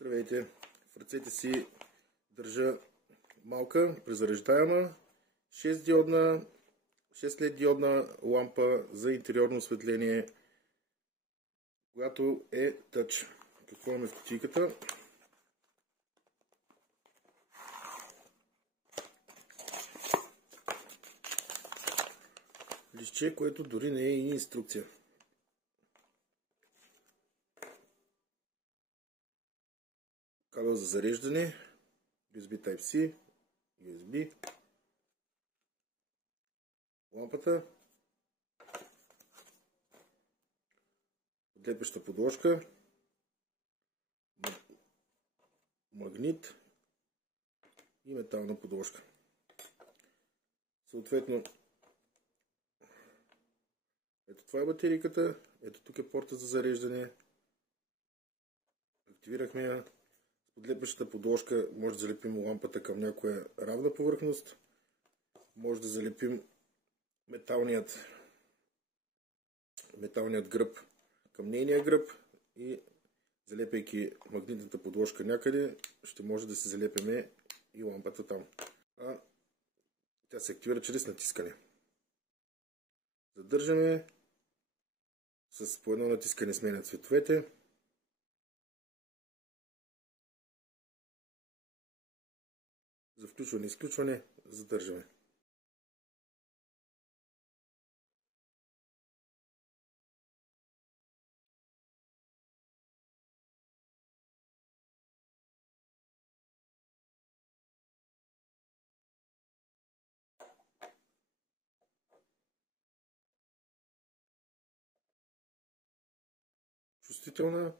Здравейте! В ръцете си държа малка, презареждаема 6 LED диодна лампа за интериорно осветление, която е тъч. Какво имаме в кутийката? Листче, което дори не е и инструкция. Кабел за зареждане, USB Type-C, USB, лампата, отлепеща подложка, магнит и метална подложка. Съответно, ето това е батерийката, ето тук е порта за зареждане. Активирахме я. С подлепещата подложка може да залепим лампата към някоя равна повърхност. Може да залепим металният гръб към нейния гръб и залепяйки магнитната подложка някъде, ще може да се залепяме и лампата там. Тя се активира чрез натискане. Задържаме. С по едно натискане сменят цветовете. За включване и изключване задържаме. Чувствителна.